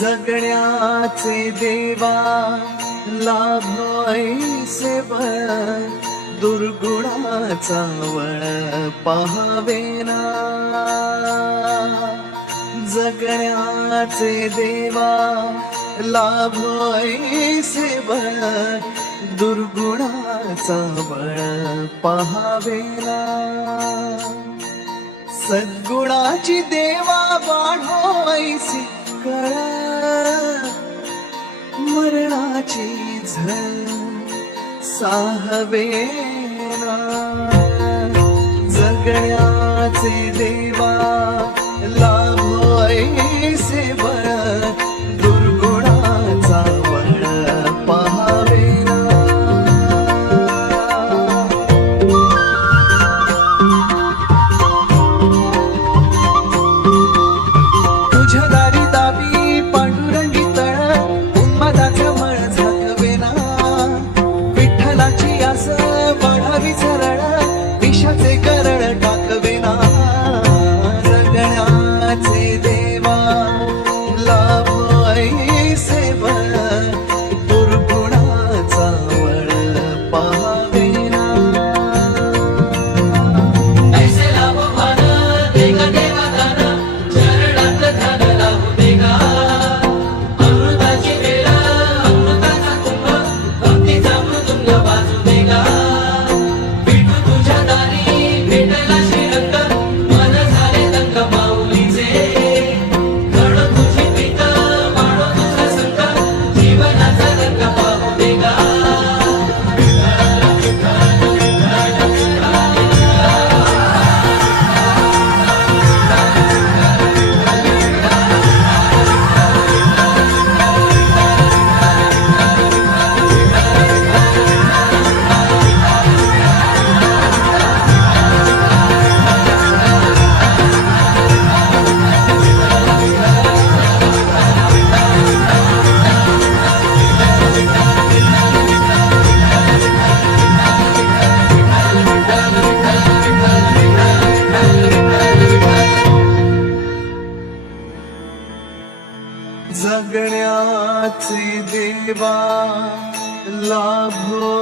जगण्याचे देवा लाभैसे भर दुर्गुणाचा वळ पहावेना जगण्याचे देवा लाभैसे भर दुर्गुणाचा बळ पहावेना सद्गुणाची देवा वाढवायची मरणाची झळ साहवे. जगण्याचे देवा लाभ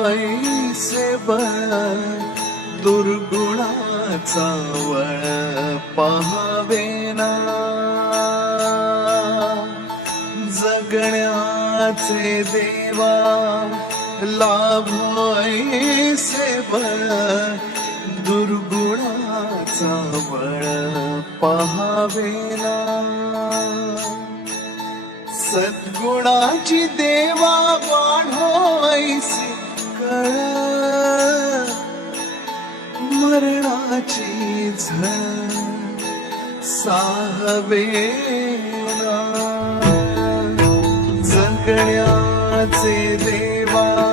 ऐसे बळ दुर्गुणाचा वळ पहावेना जगण्याचे देवा लाभ ऐसे बळ दुर्गुणाचा वळ पहावेना सद्गुणाची देवा वाढवायची कळ. मरणाची झळ साहवेना जगण्याचे देवा